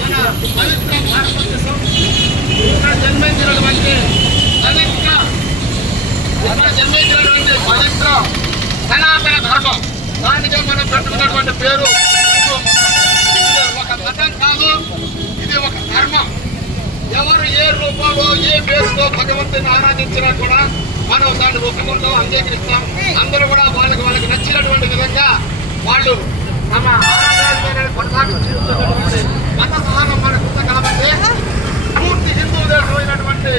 మన పవిత్ర భారతదేశం ఇక్కడ జన్మించినటువంటి పవిత్ర సనాతన ధర్మం. దానికే మనం పెట్టుకున్నటువంటి పేరు ఇది ఒక మతం కాదు, ఇది ఒక ధర్మం. ఎవరు ఏ రూపంలో ఏ పేరుతో భగవంతుని ఆరాధించినా కూడా మనం దాన్ని ఒప్పుకుంటాం, అంగీకరిస్తాం. అందరూ కూడా వాళ్ళకి నచ్చినటువంటి విధంగా వాళ్ళు తమ ఆరాధన కొనసాగించుతున్నటువంటి మత సహనం మనకు ఉంది కాబట్టి పూర్తి హిందూ దేశమైనటువంటి